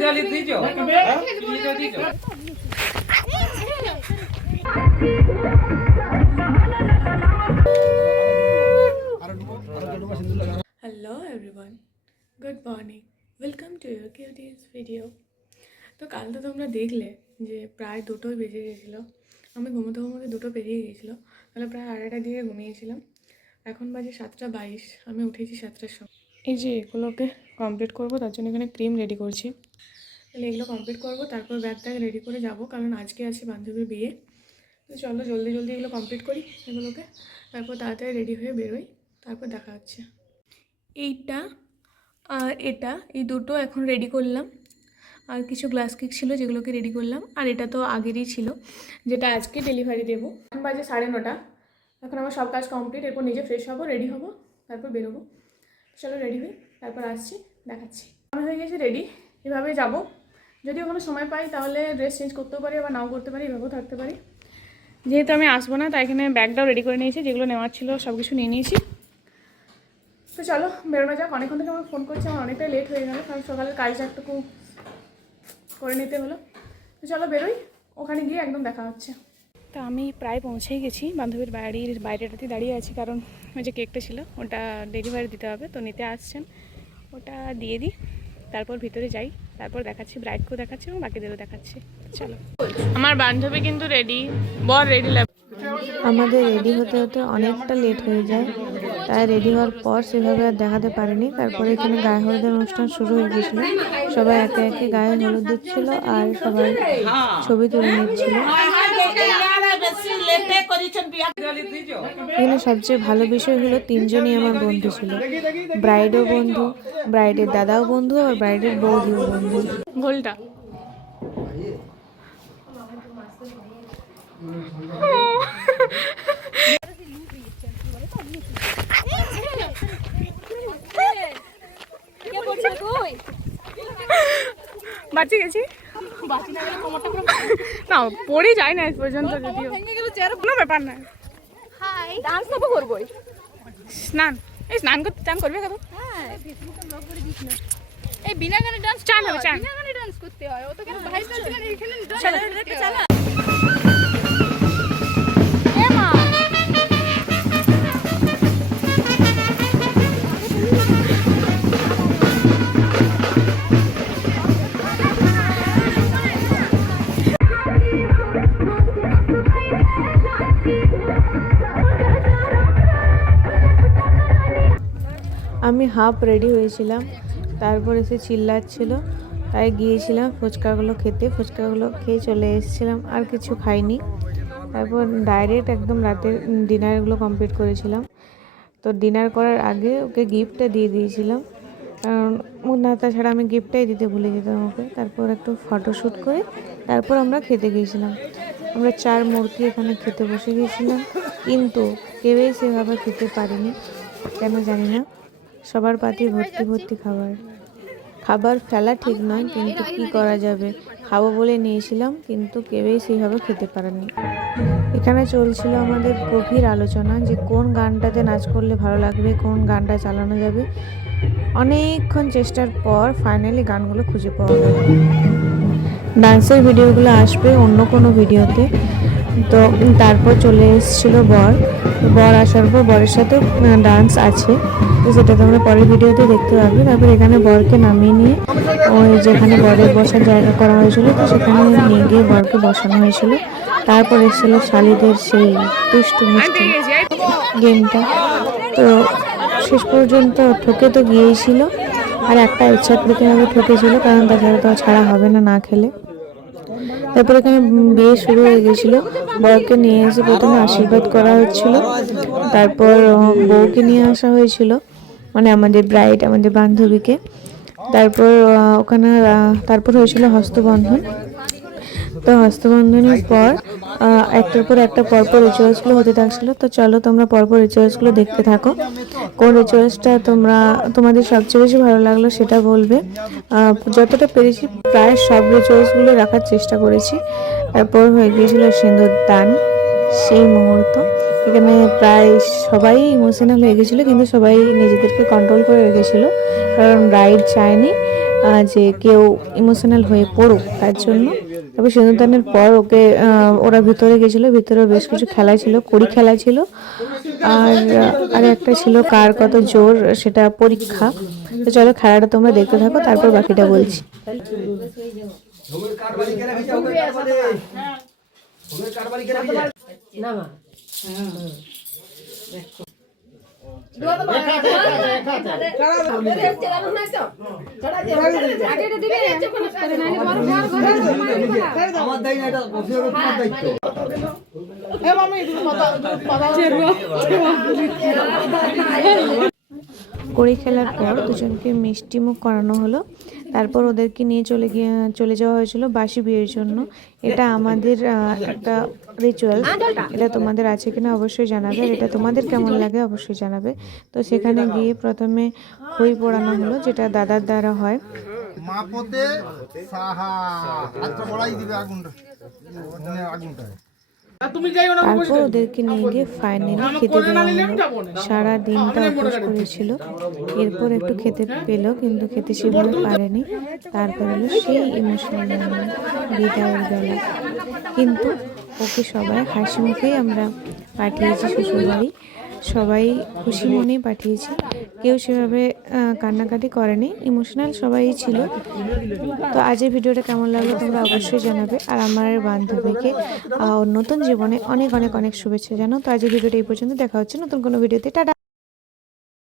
Hello everyone, good morning, welcome to your cuties video. তো কাল তো তোমরা দেখলে যে প্রায় 2টোই বেজে গেছিলো। আমি ঘুমোতে ঘুমোতে 2টো পেরিয়ে গেছিলো, তাহলে প্রায় 2:30টার দিকে ঘুমিয়েছিলাম। এখন বাজে 7:22, আমি উঠেছি 7টার সময়। এই যে এগুলোকে কমপ্লিট করবো, তার জন্য এখানে ক্রিম রেডি করছি। তাহলে এগুলো কমপ্লিট করবো, তারপর ব্যাগটাকে রেডি করে যাব, কারণ আজকে আছে বান্ধবীর বিয়ে। তো চলো জলদি জলদি এগুলো কমপ্লিট করি এগুলোকে, তারপর তাড়াতাড়ি রেডি হয়ে বেরোই, তারপর দেখা হচ্ছে। এইটা আর এটা, এই দুটো এখন রেডি করলাম। আর কিছু গ্লাস কেক ছিল যেগুলোকে রেডি করলাম, আর এটা তো আগেরই ছিল যেটা আজকে ডেলিভারি দেবো। এখন বাজে 9:30, এখন আমার সব কাজ কমপ্লিট। এরপর নিজে ফ্রেশ হবো, রেডি হবো, তারপর বেরোবো। চলো রেডি হই, তারপর আসছি, দেখাচ্ছি। আমি হয়ে গেছি রেডি, এভাবেই যাবো। যদি কোনো সময় পাই তাহলে ড্রেস চেঞ্জ করতেও পারি, আবার নাও করতে পারি, এভাবেও থাকতে পারি। যেহেতু আমি আসবো না, তাই এখানে ব্যাগটাও রেডি করে নিয়েছি, যেগুলো নেওয়ার ছিল সব কিছু নিয়ে নিয়েছি। তো চলো বেরোনো যাক। অনেকক্ষণ থেকে আমার ফোন করছি, আমার অনেকটাই লেট হয়ে গেল, কারণ সকালের কাজটা একটু করে নিতে হলো। তো চলো বেরোই, ওখানে গিয়ে একদম দেখা হচ্ছে। তো আমি প্রায় পৌঁছেই গেছি, বান্ধবীর বাড়ির বাইরেটাতে দাঁড়িয়ে আছি, কারণ ওই যে কেকটা ছিল ওটা ডেলিভারি দিতে হবে, তো নিতে আসছেন। ওটা দিয়ে দিই, তারপর ভিতরে যাই, তারপর দেখাচ্ছি, ব্রাইডকেও দেখাচ্ছি এবং বাকিদেরও দেখাচ্ছি। চলো, আমার বান্ধবী কিন্তু রেডি, বর রেডি লাগে। আমাদের রেডি হতে হতে অনেকটা লেট হয়ে যায়, তাই রেডি হওয়ার পর সেভাবে আর দেখাতে পারিনি। তারপরে এখানে গায়ে হলুদের অনুষ্ঠান শুরু হয়ে গিয়েছিল, সবাই একে একে গায়ে হলুদ দিচ্ছিল আর সবাই ছবি তুলে নিচ্ছিল। এখানে সবচেয়ে ভালো বিষয় হলো 3জনই আমার বন্ধু ছিল, ব্রাইডও বন্ধু, ব্রাইডের দাদাও বন্ধু, আর ব্রাইডের বৌদিও বন্ধু। ভোলটা বাঁচি গেছি না, পড়ে যায় না আজ পর্যন্ত, যদিও কোনো ব্যাপার না। স্নান, এই স্নান করতে চান করবে কত? এই বিনা গানে ডান্স চান হবে, চান বিনা গানে ডান্স করতে হয়, ও তো কেন ভাই ডান্স করে এখানে ডান্স চালা। আমি হাফ রেডি হয়েছিলাম, তারপর এসে চিল্লাচ্ছিল, তাই গিয়েছিলাম ফুচকাগুলো খেতে। ফুচকাগুলো খেয়ে চলে এসেছিলাম, আর কিছু খাইনি। তারপর ডাইরেক্ট একদম রাতের ডিনারগুলো কমপ্লিট করেছিলাম। তো ডিনার করার আগে ওকে গিফটটা দিয়ে দিয়েছিলাম, কারণ না তাছাড়া আমি গিফটটাই দিতে ভুলে যেতাম ওকে। তারপর একটু ফটোশ্যুট করে তারপর আমরা খেতে গিয়েছিলাম। আমরা 4 মূর্তি এখানে খেতে বসে গিয়েছিলাম, কিন্তু কেউই সেভাবে খেতে পারিনি, কেন জানি না। সবার পাতে ভর্তি ভর্তি খাবার। খাবার ফেলা ঠিক নয়, কিন্তু কি করা যাবে, খাবো বলে নিয়েছিলাম, কিন্তু কেউই সেইভাবে খেতে পারেনি। এখানে চলছিল আমাদের গভীর আলোচনা যে কোন গানটাতে নাচ করলে ভালো লাগবে, কোন গানটা চালানো যাবে। অনেকক্ষণ চেষ্টার পর ফাইনালি গানগুলো খুঁজে পাওয়া গেল। ডান্সের ভিডিওগুলো আসবে অন্য কোনো ভিডিওতে। তো তারপর চলে এসেছিল বর। বর আসার পর বরের সাথে ডান্স আছে, তো সেটা তোমরা পরের ভিডিওতে দেখতে পাবে। তারপর এখানে বরকে নামিয়ে নিয়ে ওই যেখানে বরের বসার জায়গা করা হয়েছিল, তো সেখানে নিয়ে গিয়ে বরকে বসানো হয়েছিল। তারপর এসেছিল শালিদের সেই দুষ্টু মিষ্টি গেমটা। তো শেষ পর্যন্ত ঠকে তো গিয়েছিল, আর একটা ইচ্ছাকৃতভাবে ঠকেছিল, কারণ তাছাড়া তো ছাড়া হবে না না খেলে। তারপর এখানে বিয়ে শুরু হয়ে গেছিলো। বরকে নিয়ে এসে প্রথমে আশীর্বাদ করা হচ্ছিল, তারপর বউকে নিয়ে আসা হয়েছিল, মানে আমাদের ব্রাইড, আমাদের বান্ধবীকে। তারপর ওখানে তারপর হয়েছিল হস্তবন্ধন। তো হস্তবন্ধনের পর একটার পর একটা পরপর রিচুয়ালসগুলো হতে থাকছিলো। তো চলো তোমরা পরপর রিচুয়ালসগুলো দেখতে থাকো। কোন রিচুয়ালসটা তোমাদের সবচেয়ে বেশি ভালো লাগলো সেটা বলবে। যতটা পেরেছি প্রায় সব রিচুয়ালসগুলো রাখার চেষ্টা করেছি। তারপর হয়ে গিয়েছিল সিঁদুর দান, সেই মুহূর্ত। এখানে প্রায় সবাই ইমোশনাল হয়ে গেছিলো, কিন্তু সবাই নিজেদেরকে কন্ট্রোল করে রেখেছিল, কারণ ব্রাইড চায়নি যে কেউ ইমোশনাল হয়ে পড়ুক তার জন্য। তারপর সিঁদুরদানের পর ওকে ওরা ভিতরে গেছিলো, ভিতরে বেশ কিছু খেলা ছিল, কড়ি খেলা ছিল, আর একটা ছিল কার কত জোর সেটা পরীক্ষা। তো চলো খেলাটা তোমরা দেখতে থাকো, তারপর বাকিটা বলছি। কড়ি খেলার পর দুজনকে মিষ্টি মুখ করানো হলো। তারপর ওদেরকে নিয়ে চলে যাওয়া হয়েছিল বাসি বিয়ের জন্য। এটা আমাদের একটা রিচুয়ালস। এটা তোমাদের আছে কিনা অবশ্যই জানাবে, আর এটা তোমাদের কেমন লাগে অবশ্যই জানাবে। তো সেখানে গিয়ে প্রথমে খই পোড়ানো হলো, যেটা দাদার দ্বারা হয়। মাপতে সাহা হাতটা বড়াই দিবে আগুনটা, তারপর ওদেরকে নিয়ে গিয়ে ফাইনালি খেতে দেওয়া হলো। সারা দিনটা উপোস করেছিল, এরপর একটু খেতে পেলো কিন্তু খেতে সেভাবে পারেনি। তারপর হলো সেই ইমোশনাল বিদায়ের বেলা। কিন্তু ওকে সবাই হাসি মুখেই আমরা পাঠিয়েছি শ্বশুরবাড়ি, সবাই খুশি মনেই পাঠিয়েছি। কেউ সেভাবে কান্নাকাটি করেনি, ইমোশনাল সবাই ছিল। তো আজকের ভিডিওটা কেমন লাগলো তোমরা অবশ্যই জানাবে, আর আমার বান্ধবীকে নতুন জীবনে অনেক অনেক অনেক শুভেচ্ছা জানাও। তো আজকের ভিডিওটা এই পর্যন্ত, দেখা হচ্ছে নতুন কোনো ভিডিওতে। টাটা।